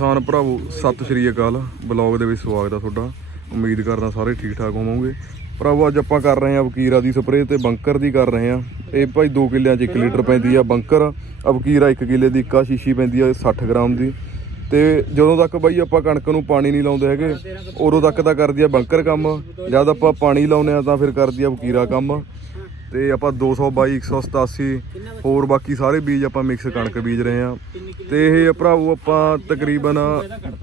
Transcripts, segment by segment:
ਕਿਸਾਨ ਭਰਾਵੋ, ਸਤਿ ਸ਼੍ਰੀ ਅਕਾਲ। ਬਲੌਗ ਦੇ ਵਿੱਚ ਸਵਾਗਤ ਆ ਤੁਹਾਡਾ। ਉਮੀਦ ਕਰਦਾ ਸਾਰੇ ਠੀਕ ਠਾਕ ਹੋਵੋਗੇ। ਭਰਾਵੋ, ਅੱਜ ਆਪਾਂ ਕਰ ਰਹੇ ਹਾਂ ਵਕੀਰਾ ਦੀ ਸਪਰੇਅ ਤੇ ਬੰਕਰ ਦੀ ਕਰ ਰਹੇ ਹਾਂ। ਇਹ ਭਾਈ 2 ਕਿੱਲਿਆਂ 'ਚ 1 ਲੀਟਰ ਪੈਂਦੀ ਆ ਬੰਕਰ। ਵਕੀਰਾ 1 ਕਿੱਲੇ ਦੀ, ਇੱਕਾ ਸ਼ੀਸ਼ੀ ਪੈਂਦੀ ਆ 60 ਗ੍ਰਾਮ ਦੀ। ਤੇ ਜਦੋਂ ਤੱਕ ਬਾਈ ਆਪਾਂ ਕਣਕ ਨੂੰ ਪਾਣੀ ਨਹੀਂ ਲਾਉਂਦੇ ਹੈਗੇ, ਉਦੋਂ ਤੱਕ ਤਾਂ ਕਰਦੀ ਆ ਬੰਕਰ ਕੰਮ। ਜਦ ਆਪਾਂ ਪਾਣੀ ਲਾਉਂਦੇ ਆ ਤਾਂ ਫਿਰ ਕਰਦੀ ਆ ਵਕੀਰਾ ਕੰਮ। ਤੇ ਆਪਾਂ 222 187 ਹੋਰ ਬਾਕੀ ਸਾਰੇ ਬੀਜ ਆਪਾਂ ਮਿਕਸ ਕਣਕ ਬੀਜ ਰਹੇ ਆ ਤੇ ਇਹ ਭਰਾਵੋ ਆਪਾਂ ਤਕਰੀਬਨ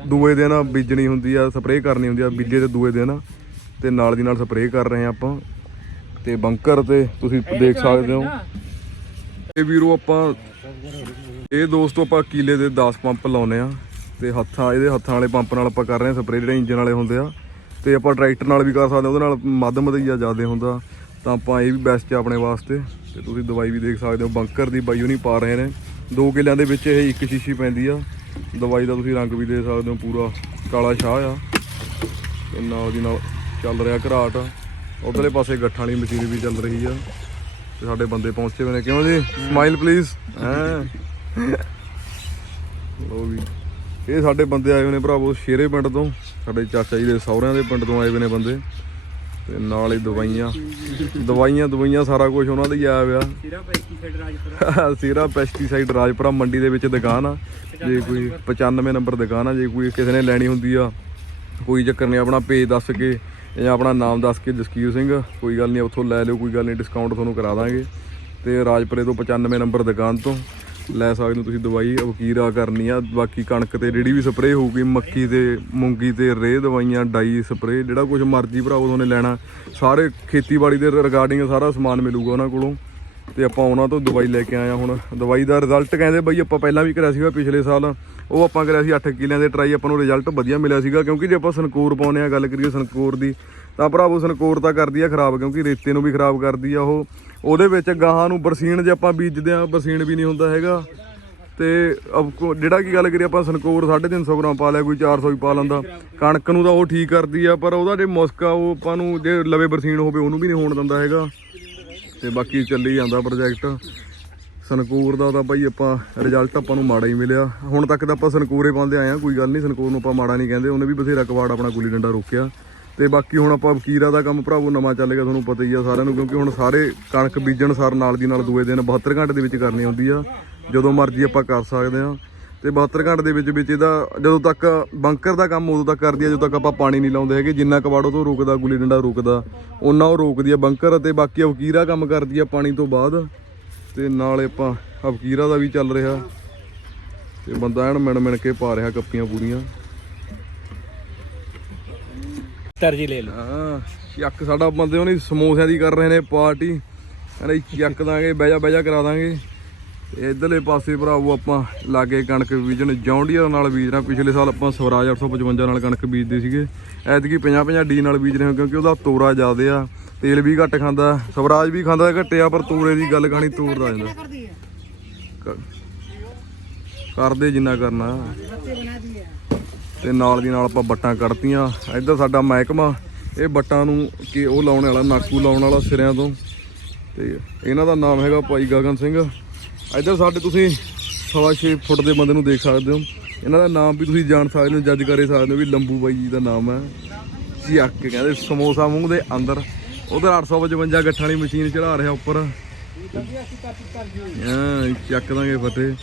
ਦੂਏ ਦਿਨ ਬੀਜਣੀ ਹੁੰਦੀ ਆ ਸਪਰੇਅ ਕਰਨੀ ਹੁੰਦੀ ਆ ਬੀਜੇ ਤੇ ਦੂਏ ਦਿਨ। ਤੇ ਨਾਲ ਦੀ ਨਾਲ ਸਪਰੇਅ ਕਰ ਰਹੇ ਆ ਆਪਾਂ। ਤੇ ਬੰਕਰ ਤੇ ਤੁਸੀਂ ਦੇਖ ਸਕਦੇ ਹੋ। ਇਹ ਵੀਰੋ ਆਪਾਂ ਇਹ ਦੋਸਤੋ ਆਪਾਂ ਕੀਲੇ ਦੇ 10 ਪੰਪ ਲਾਉਨੇ ਆ ਤੇ ਹੱਥਾਂ ਇਹਦੇ ਹੱਥਾਂ ਵਾਲੇ ਪੰਪ ਨਾਲ ਆਪਾਂ ਕਰ ਰਹੇ ਆ ਸਪਰੇਅ ਜਿਹੜੇ ਇੰਜਨ ਵਾਲੇ ਹੁੰਦੇ ਆ। ਤੇ ਆਪਾਂ ਟਰੈਕਟਰ ਨਾਲ ਵੀ ਕਰ ਸਕਦੇ ਆ ਉਹਦੇ ਨਾਲ ਮੱਧ ਮਧਈਆ ਜ਼ਿਆਦਾ ਹੁੰਦਾ। ਤਾਂ ਆਪਾਂ ਇਹ ਵੀ ਬੈਸਟ ਆ ਆਪਣੇ ਵਾਸਤੇ। ਤੇ ਤੁਸੀਂ ਦਵਾਈ ਵੀ ਦੇਖ ਸਕਦੇ ਹੋ ਬੰਕਰ ਦੀ ਬਾਈਓ ਨਹੀਂ ਪਾ ਰਹੇ ਨੇ। ਦੋ ਕਿਲਿਆਂ ਦੇ ਵਿੱਚ ਇਹ ਇੱਕ ਸ਼ੀਸ਼ੀ ਪੈਂਦੀ ਆ। ਦਵਾਈ ਦਾ ਤੁਸੀਂ ਰੰਗ ਵੀ ਦੇ ਸਕਦੇ ਹੋ, ਪੂਰਾ ਕਾਲਾ ਸ਼ਾਹ ਆ। ਤੇ ਨਾਲ ਦੀ ਨਾਲ ਚੱਲ ਰਿਹਾ ਘਰਾਟ। ਉਧਰਲੇ ਪਾਸੇ ਗੱਠਾਂ ਵਾਲੀ ਮਸ਼ੀਨ ਵੀ ਚੱਲ ਰਹੀ ਆ। ਤੇ ਸਾਡੇ ਬੰਦੇ ਪਹੁੰਚੇ ਹੋਏ ਨੇ। ਕਿਉਂ ਜੀ? ਸਮਾਈਲ ਪਲੀਜ਼ ਹੈ? ਲੋ ਵੀ। ਇਹ ਸਾਡੇ ਬੰਦੇ ਆਏ ਹੋਏ ਨੇ ਭਰਾਵੋ, ਸ਼ੇਰੇ ਪਿੰਡ ਤੋਂ। ਸਾਡੇ ਚਾਚਾ ਜੀ ਦੇ ਸਹੁਰਿਆਂ ਦੇ ਪਿੰਡ ਤੋਂ ਆਏ ਹੋਏ ਨੇ ਬੰਦੇ। ਤੇ ਨਾਲ ਹੀ ਦਵਾਈਆਂ। ਦਵਾਈਆਂ ਦਵਾਈਆਂ ਸਾਰਾ ਕੁਝ ਉਹਨਾਂ ਦਾ ਹੀ ਆਇਆ ਹੋਇਆ। ਸਿਰਾ ਪੈਸਟੀਸਾਈਡ ਰਾਜਪੁਰਾ। ਸੀਰਾ ਪੈਸਟੀਸਾਈਡ ਰਾਜਪੁਰਾ ਮੰਡੀ ਦੇ ਵਿੱਚ ਦੁਕਾਨ ਆ। ਜੇ ਕੋਈ 95 ਨੰਬਰ ਦੁਕਾਨ ਆ ਜੇ ਕੋਈ ਕਿਸੇ ਨੇ ਲੈਣੀ ਹੁੰਦੀ ਆ ਕੋਈ ਚੱਕਰ ਨਹੀਂ ਆਪਣਾ ਪੇਜ ਦੱਸ ਕੇ ਜਾਂ ਆਪਣਾ ਨਾਮ ਦੱਸ ਕੇ ਜਸਕੀਰ ਸਿੰਘ ਕੋਈ ਗੱਲ ਨਹੀਂ ਉੱਥੋਂ ਲੈ ਲਿਓ ਕੋਈ ਗੱਲ ਨਹੀਂ ਡਿਸਕਾਊਂਟ ਤੁਹਾਨੂੰ ਕਰਾ ਦਾਂਗੇ। ਤੇ ਰਾਜਪੁਰੇ ਤੋਂ 95 ਨੰਬਰ ਦੁਕਾਨ ਤੋਂ ਲੈ ਸਕਦੇ ਹੋ ਤੁਸੀਂ ਦਵਾਈ ਵਕੀਰਾ ਕਰਨੀ ਆ, ਬਾਕੀ ਕਣਕ ਤੇ ਜਿਹੜੀ ਵੀ ਸਪਰੇਅ ਹੋਊਗੀ, ਮੱਕੀ ਤੇ ਮੂੰਗੀ ਤੇ ਰੇਹ ਦਵਾਈਆਂ, ਡਾਈ ਸਪਰੇਅ, ਜਿਹੜਾ ਕੁਝ ਮਰਜ਼ੀ ਭਰਾਵੋ ਉਹਨੇ ਲੈਣਾ, ਸਾਰੇ ਖੇਤੀਬਾੜੀ ਦੇ ਰਿਗਾਰਡਿੰਗ ਸਾਰਾ ਸਮਾਨ ਮਿਲੂਗਾ ਉਹਨਾਂ ਕੋਲੋਂ। ਤੇ ਆਪਾਂ ਉਹਨਾਂ ਤੋਂ ਦਵਾਈ ਲੈ ਕੇ ਆਏ ਆ ਹੁਣ। ਦਵਾਈ ਦਾ ਰਿਜ਼ਲਟ ਕਹਿੰਦੇ ਬਈ ਆਪਾਂ ਪਹਿਲਾਂ ਵੀ ਕਰਿਆ ਸੀਗਾ ਪਿਛਲੇ ਸਾਲ। ਉਹ ਆਪਾਂ ਕਰਿਆ ਸੀ 8 ਕਿੱਲਿਆਂ ਦੇ ਟਰਾਈ ਆਪਾਂ ਨੂੰ ਰਿਜ਼ਲਟ ਵਧੀਆ ਮਿਲਿਆ ਸੀਗਾ ਕਿਉਂਕਿ ਜੇ ਆਪਾਂ ਸੰਕੂਰ ਪਾਉਨੇ ਆ ਗੱਲ ਕਰੀਏ ਸੰਕੂਰ ਦੀ, ਤਾਂ ਭਰਾਵੋ ਸੰਕੂਰ ਤਾਂ ਕਰਦੀ ਆ ਖਰਾਬ ਕਿਉਂਕਿ ਰੇਤੇ ਨੂੰ ਵੀ ਖਰਾਬ ਕਰਦੀ ਆ ਉਹ। ਉਹਦੇ ਵਿੱਚ ਗਾਹਾਂ ਨੂੰ ਬਰਸੀਨ ਜੇ ਆਪਾਂ ਬੀਜਦੇ ਆ ਬਰਸੀਨ ਵੀ ਨਹੀਂ ਹੁੰਦਾ ਹੈਗਾ। ਤੇ ਅਬ ਜਿਹੜਾ ਕੀ ਗੱਲ ਕਰੀਏ, ਆਪਾਂ ਸੰਕੂਰ 350 ਗ੍ਰਾਮ ਪਾ ਲਿਆ, ਕੋਈ 400 ਵੀ ਪਾ ਲੈਂਦਾ। ਕਣਕ ਨੂੰ ਤਾਂ ਉਹ ਠੀਕ ਕਰਦੀ ਆ, ਪਰ ਉਹਦਾ ਜੇ ਮੁਸਕ ਆ, ਉਹ ਆਪਾਂ ਨੂੰ ਜੇ ਲਵੇ ਬਰਸੀਨ ਹੋਵੇ, ਉਹਨੂੰ ਵੀ ਨਹੀਂ ਹੋਣ ਦਿੰਦਾ ਹੈਗਾ। ਤੇ ਬਾਕੀ ਚੱਲੀ ਜਾਂਦਾ ਪ੍ਰੋਜੈਕਟ ਸੰਕੂਰ ਦਾ ਤਾਂ ਭਾਈ ਆਪਾਂ ਰਿਜ਼ਲਟ ਆਪਾਂ ਨੂੰ ਮਾੜਾ ਹੀ ਮਿਲਿਆ। ਹੁਣ ਤੱਕ ਤਾਂ ਆਪਾਂ ਸਨਕੂਰੇ ਪਾਉਂਦੇ ਆਏ ਆ ਕੋਈ ਗੱਲ ਨਹੀਂ ਸਨਕੂਰ ਨੂੰ ਆਪਾਂ ਮਾੜਾ ਨਹੀਂ ਕਹਿੰਦੇ। ਉਹਨੇ ਵੀ ਬਥੇਰਾ ਕਵਾੜ ਆਪਣਾ ਗੁੱਲੀ ਡੰਡਾ ਰੋਕਿਆ। ਤੇ ਬਾਕੀ ਹੁਣ ਆਪਾਂ ਵਕੀਰਾ ਦਾ ਕੰਮ ਭਰਾਵੋ, ਨਵਾਂ ਚੱਲ ਗਿਆ, ਤੁਹਾਨੂੰ ਪਤਾ ਹੀ ਆ ਸਾਰਿਆਂ ਨੂੰ, ਕਿਉਂਕਿ ਹੁਣ ਸਾਰੇ ਕਣਕ ਬੀਜਣ ਸਾਰ ਨਾਲ ਦੀ ਨਾਲ ਦੂਏ ਦਿਨ 72 ਘੰਟੇ ਦੇ ਵਿੱਚ ਕਰਨੀ ਹੁੰਦੀ ਆ। ਜਦੋਂ ਮਰਜ਼ੀ ਆਪਾਂ ਕਰ ਸਕਦੇ ਆ ਤੇ 72 ਘੰਟੇ ਦੇ ਵਿੱਚ ਵਿੱਚ ਇਹਦਾ ਜਦੋਂ ਤੱਕ ਬੰਕਰ ਦਾ ਕੰਮ ਉਦੋਂ ਤੱਕ ਕਰਦੀ ਆ ਜਦੋਂ ਤੱਕ ਆਪਾਂ ਪਾਣੀ ਨਹੀਂ ਲਾਉਂਦੇ ਹੈਗੇ ਜਿੰਨਾ ਕਵਾੜੋ ਤੋਂ ਰੁਕਦਾ ਗੁੱਲੀ ਡੰਡਾ ਰੁਕਦਾ ਉਹਨਾਂ ਉਹ ਰੋਕਦੀ ਆ ਬੰਕਰ ਅਤੇ ਬਾਕੀ ਵਕੀਰਾ ਕੰਮ ਕਰਦੀ ਆ ਪਾਣੀ ਤੋਂ ਬਾਅਦ। ਤੇ ਨਾਲੇ ਆਪਾਂ ਵਕੀਰਾ ਦਾ ਵੀ ਚੱਲ ਰਿਹਾ। ਤੇ ਬੰਦਾ ਐਨ ਮਿਣ ਮਿਣ ਕੇ ਪਾ ਰਿਹਾ ਕੱਪੀਆਂ ਪੂਰੀਆਂ। ਤਰਜੀ ਲੈ ਲਓ। ਹਾਂ ਚੱਕ ਸਾਡਾ ਬੰਦੇ ਉਹਨੇ ਸਮੋਸਿਆਂ ਦੀ ਕਰ ਰਹੇ ਨੇ ਪਾਰਟੀ। ਕਹਿੰਦੇ ਚੱਕ ਦਾਂਗੇ ਬਹਿਜਾ ਬਹਿਜਾ ਕਰਾ ਦਾਂਗੇ। ਇਧਰਲੇ ਪਾਸੇ ਭਰਾਵੋ ਆਪਾਂ ਲਾਗੇ ਕਣਕ ਬੀਜਣ ਜੌਂਡੀਅਰ ਨਾਲ ਬੀਜਣਾ ਪਿਛਲੇ ਸਾਲ ਆਪਾਂ ਸਵਰਾਜ 855 ਨਾਲ ਕਣਕ ਬੀਜਦੇ ਸੀਗੇ। ਐਤਕੀ 50 50 ਡੀ ਨਾਲ ਬੀਜ ਰਹੇ ਹਾਂ ਕਿਉਂਕਿ ਉਹਦਾ ਤੋਰਾ ਜ਼ਿਆਦੇ ਆ। ਤੇਲ ਵੀ ਘੱਟ ਖਾਂਦਾ, ਸਵਰਾਜ ਵੀ ਖਾਂਦਾ ਘੱਟਿਆ, ਪਰ ਤੋਰੇ ਦੀ ਗੱਲ ਕਹਾਣੀ ਤੋਰ ਦਾ ਜਾਂਦਾ। ਕ- ਕਰਦੇ ਜਿੰਨਾ ਕਰਨਾ। ਤੇ ਨਾਲ ਦੀ ਨਾਲ ਆਪਾਂ ਬੱਟਾਂ ਕੱਢਤੀਆਂ। ਇੱਧਰ ਸਾਡਾ ਮਹਿਕਮਾ, ਇਹ ਬੱਟਾਂ ਨੂੰ ਕਿ ਉਹ ਲਾਉਣ ਵਾਲਾ, ਨਾਕੂ ਲਾਉਣ ਵਾਲਾ ਸਿਰਿਆਂ ਤੋਂ। ਤੇ ਇਹਨਾਂ ਦਾ ਨਾਮ ਹੈਗਾ ਭਾਈ ਗਗਨ ਸਿੰਘ। ਇੱਧਰ ਸਾਡੇ ਤੁਸੀਂ ਸਵਾ ਛੇ ਫੁੱਟ ਦੇ ਬੰਦੇ ਨੂੰ ਦੇਖ ਸਕਦੇ ਹੋ। ਇਹਨਾਂ ਦਾ ਨਾਮ ਵੀ ਤੁਸੀਂ ਜਾਣ ਸਕਦੇ ਹੋ, ਜੱਜ ਕਰੇ ਸਕਦੇ ਹੋ ਵੀ ਲੰਬੂ ਬਾਈ ਜੀ ਦਾ ਨਾਮ ਹੈ। ਚੱਕ ਕਹਿੰਦੇ ਸਮੋਸਾ ਮੂੰਹ ਦੇ ਅੰਦਰ। ਉਧਰ 855 ਗੱਠਾਂ ਵਾਲੀ ਮਸ਼ੀਨ ਚੜਾ ਰਿਹਾ ਉੱਪਰ। ਹਾਂ, ਚੱਕ ਦਾਂਗੇ ਫਤਿਹ।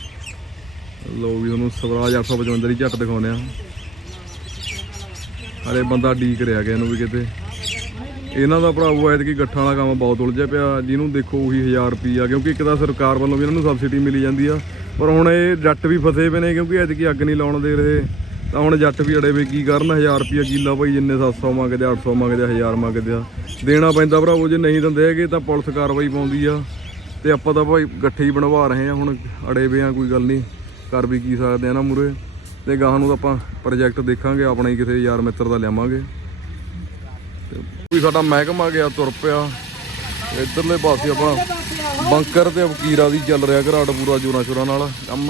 ਲੋ ਵੀ ਤੁਹਾਨੂੰ ਸਵਰਾਜ 855 ਦੀ ਝੱਟ ਦਿਖਾਉਂਦੇ ਆ ਹਲੇ ਬੰਦਾ ਡੀਕ ਰਿਹਾ ਗਿਆ ਇਹਨੂੰ ਵੀ ਕਿਤੇ। ਇਹਨਾਂ ਦਾ ਭਰਾਵੋ ਐਤਕੀ ਗੱਠਾਂ ਵਾਲਾ ਕੰਮ ਬਹੁਤ ਉਲਝਿਆ ਪਿਆ। ਜਿਹਨੂੰ ਦੇਖੋ ਉਹੀ 1000 ਰੁਪਈਆ, ਕਿਉਂਕਿ ਇੱਕ ਤਾਂ ਸਰਕਾਰ ਵੱਲੋਂ ਵੀ ਇਹਨਾਂ ਨੂੰ ਸਬਸਿਡੀ ਮਿਲੀ ਜਾਂਦੀ ਆ। ਪਰ ਹੁਣ ਇਹ ਜੱਟ ਵੀ ਫਸੇ ਪਏ ਨੇ, ਕਿਉਂਕਿ ਐਤਕੀ ਅੱਗ ਨਹੀਂ ਲਾਉਣ ਦੇ ਰਹੇ। ਤਾਂ ਹੁਣ ਜੱਟ ਵੀ ਅੜੇ ਵੇ, ਕੀ ਕਰਨ? 1000 ਰੁਪਈਆ ਕਿੱਲਾ ਭਾਈ, ਜਿੰਨੇ 700 ਮੰਗਦੇ 800 ਮੰਗਦੇ 1000 ਮੰਗਦੇ ਆ। ਦੇਣਾ ਪੈਂਦਾ ਭਰਾਵੋ ਜੇ ਨਹੀਂ ਦਿੰਦੇ ਹੈਗੇ ਤਾਂ ਪੁਲਿਸ ਕਾਰਵਾਈ ਪਾਉਂਦੀ ਆ। ਤੇ ਆਪਾਂ ਤਾਂ ਭਾਈ ਗੱਠੇ ਹੀ ਬਣਵਾ ਰਹੇ ਆ, ਹੁਣ ਅੜੇ ਵੇ ਆ, ਕੋਈ ਗੱਲ ਨਹੀਂ। ਕਰ ਵੀ ਕੀ ਸਕਦੇ ਆ ਨਾ ਮੂਰੇ ਤੇ ਗਾਹਾਂ ਨੂੰ ਤਾਂ ਆਪਾਂ ਪ੍ਰੋਜੈਕਟ ਦੇਖਾਂਗੇ, ਆਪਣਾ ਹੀ ਕਿਸੇ ਯਾਰ ਮਿੱਤਰ ਦਾ ਲਿਆਵਾਂਗੇ। ਤੇ ਸਾਡਾ ਮਹਿਕਮਾ ਗਿਆ, ਤੁਰ ਪਿਆ। ਇਧਰਲੇ ਪਾਸੇ ਆਪਾਂ ਬੰਕਰ ਤੇ ਵਕੀਰਾ ਦੀ ਚੱਲ ਰਿਹਾ ਘਰਾਟ ਪੂਰਾ ਜੋਰਾਂ ਸ਼ੋਰਾਂ ਨਾਲ, ਕੰਮ।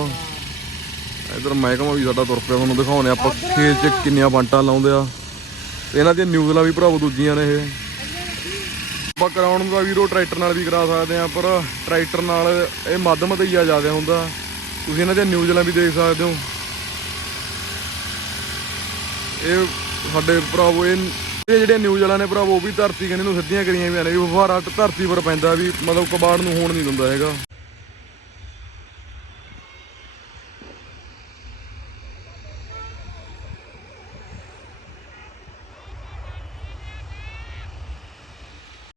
ਇਧਰ ਮਹਿਕਮਾ ਵੀ ਸਾਡਾ ਤੁਰ ਪਿਆ, ਤੁਹਾਨੂੰ ਦਿਖਾਉਣੇ ਆਪਾਂ ਖੇਤ 'ਚ ਕਿੰਨੀਆਂ ਬਾਂਟਾਂ ਲਾਉਂਦੇ ਆ। ਤੇ ਇਹਨਾਂ ਦੀਆਂ ਨਿਊਜ਼ਲਾਂ ਵੀ ਭਰਾਵੋ ਦੂਜੀਆਂ ਨੇ ਇਹ। ਆਪਾਂ ਕਰਾਉਣ ਦਾ ਵੀਰੋ ਟਰੈਕਟਰ ਨਾਲ ਵੀ ਕਰਾ ਸਕਦੇ ਆ ਪਰ ਟਰੈਕਟਰ ਨਾਲ ਇਹ ਮੱਧ ਮਧਈਆ ਜ਼ਿਆਦਾ ਹੁੰਦਾ। ਤੁਸੀਂ ਇਹਨਾਂ ਦੀਆਂ ਨਿਊਜ਼ਲਾਂ ਵੀ ਦੇਖ ਸਕਦੇ ਹੋ। ਇਹ ਸਾਡੇ ਭਰਾਵੋ, ਇਹ ਇਹ ਜਿਹੜੇ ਨਿਊਜ਼ ਵਾਲਿਆਂ ਨੇ ਭਰਾਵੋ, ਉਹ ਵੀ ਧਰਤੀ ਕਹਿੰਦੇ ਨੂੰ ਸਿੱਧੀਆਂ ਕਰੀਆਂ ਵੀ ਨੇ ਵੀ ਫੁਹਾਰਾ ਧਰਤੀ ਪਰ ਪੈਂਦਾ ਵੀ, ਮਤਲਬ ਕਬਾੜ ਨੂੰ ਹੋਣ ਨਹੀਂ ਦਿੰਦਾ ਹੈਗਾ।